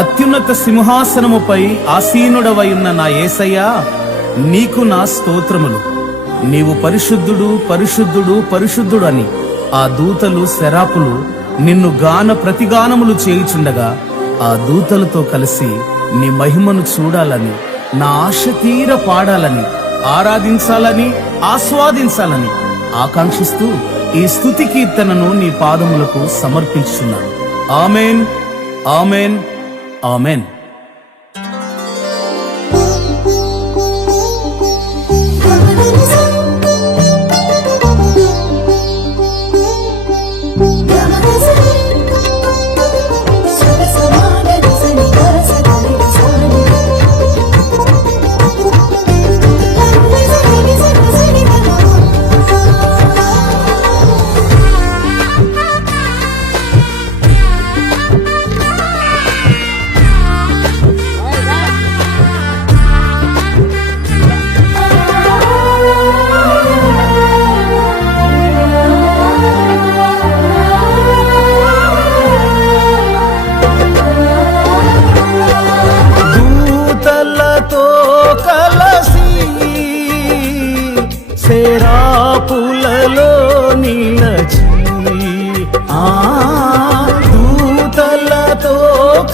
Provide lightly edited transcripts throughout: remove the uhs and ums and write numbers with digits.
అత్యున్నత సింహాసనముపై ఆసీనుడవయున్న నా యేసయ్యా, నీకు నా స్తోత్రములు. నీవు పరిశుద్ధుడు, పరిశుద్ధుడు, పరిశుద్ధుడు అని ఆ దూతలు శరాపులు నిన్ను ప్రతిగానములు చేయుచుండగా, ఆ దూతలతో కలిసి నీ మహిమను చూడాలని, నా ఆశ తీర పాడాలని, ఆరాధించాలని, ఆస్వాదించాలని ఆకాంక్షిస్తూ ఈ స్తుతి కీర్తనను నీ పాదములకు సమర్పించుచున్నాను. ఆమేన్, ఆమేన్, ఆమేన్. శరాపులలో నిలచి దూతలతో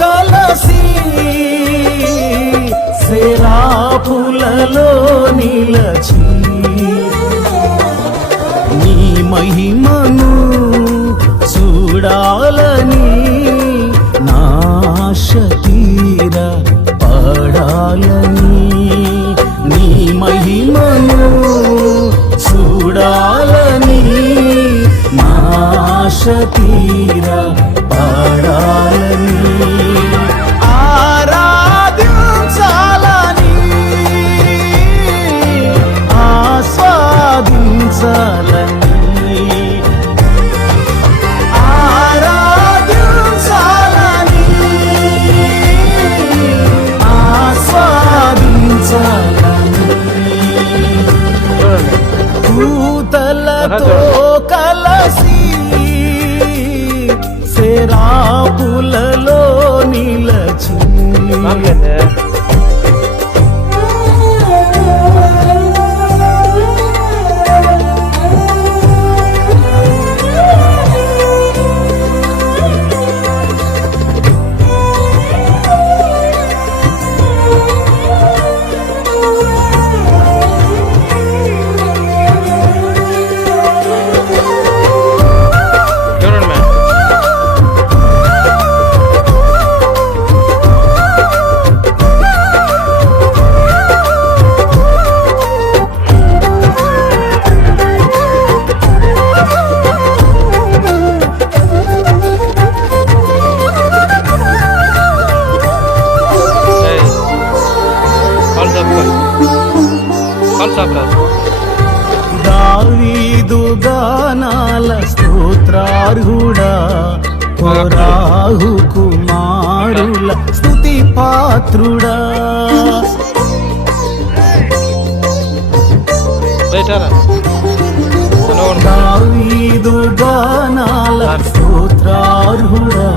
కలసి శరాపులలో నిలచి నీ మహిమను చూడాలని, నా ఆశ తీర పడాలని, నీ మహిమను చూడాలని, నా ఆశ తీర పడాలని, ఆరాధించాలని, ఆస్వాదించాలని, ఆరాధించాలని, ఆస్వాదించాలని, దూతలతో కలసి శరాపులలో నిలచి దావీదు గానాల స్తోత్రార్హుడా, రాహు కుమారుల స్తుతి పాత్రుడా, దావీదు గానాల స్తోత్రార్హుడా,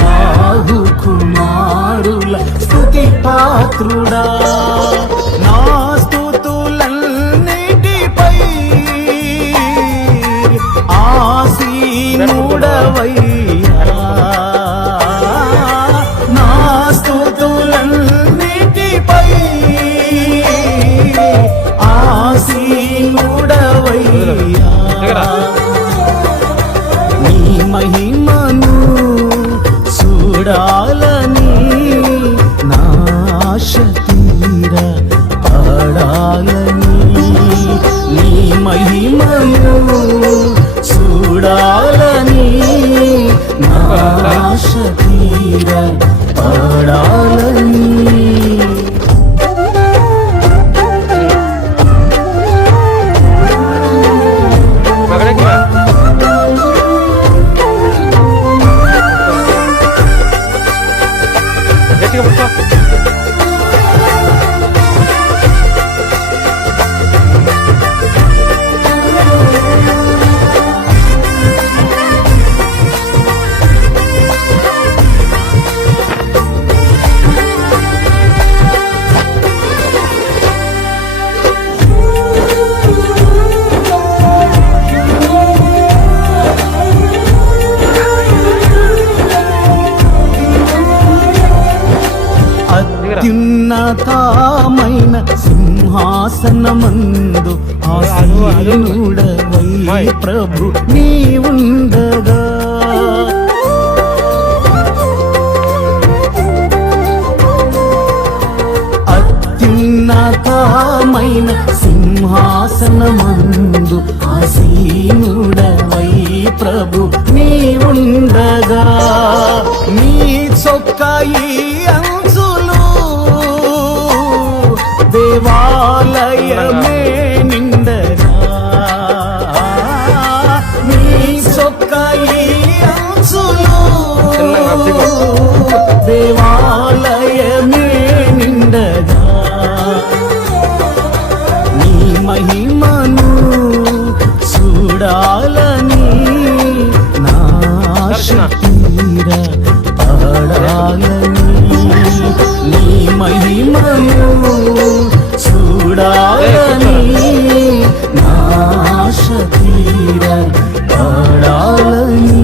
రాహు కుమారుల స్తుతి పాత్రుడా, నా స్తుతులన్నిటిపై ఆసీనుడవయ్యా, నా స్తుతులన్నిటిపై ఆసీనుడవయ్యా, నీ మహిమను చూడాలని, నా ఆశ తీర పడాలని, నీ మహిమను చూడాలని, అత్యున్నతమైన సింహాసనమందు ఆసీనుడవై ప్రభు నీవుండగా అత్యున్నతమైన సింహాసనమందు ఆసీనుడవై ప్రభు నీవుండగా నీ చొక్కాయి అంచులు దేవాలయమే నిండగా నీ చొక్కాయి అంచులు దేవాలయమే నిండగా నీ మహిమను చూడాలని నా శక్తిర పాడాలని నీ మహిమను చూడాలని నా శక్తిర పాడాలని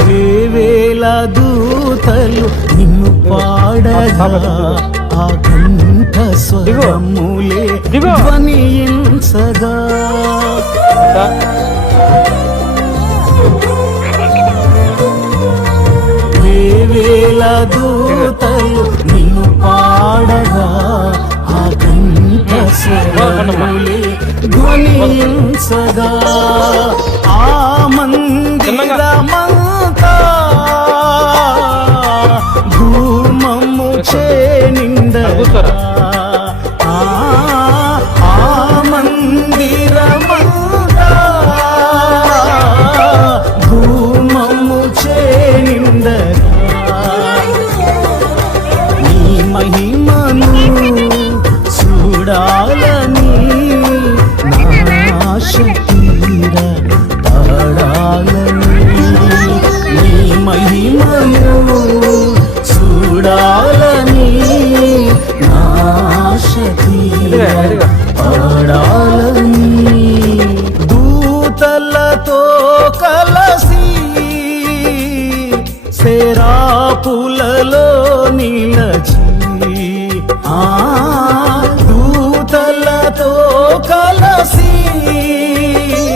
వేవేల దూతలు నిన్ను పాడగా ఆ కంఠ స్వరములే ధ్వనించగా వేవేల దూతలు నిన్ను పాడగా ఆ కంఠ స్వరములే ధ్వనించగా ఆ మందిరమంతా ధూమము చేనిండగా ఆ మందిరమంతా ధూమము చేనిండగా నీ మహిమను చూడాలని నా శక్తిర పాడాలని నీ మహిమను చూడాలని నా శక్తిర పాడాలని దూతలతో కలసి శరాపులలో నిలచి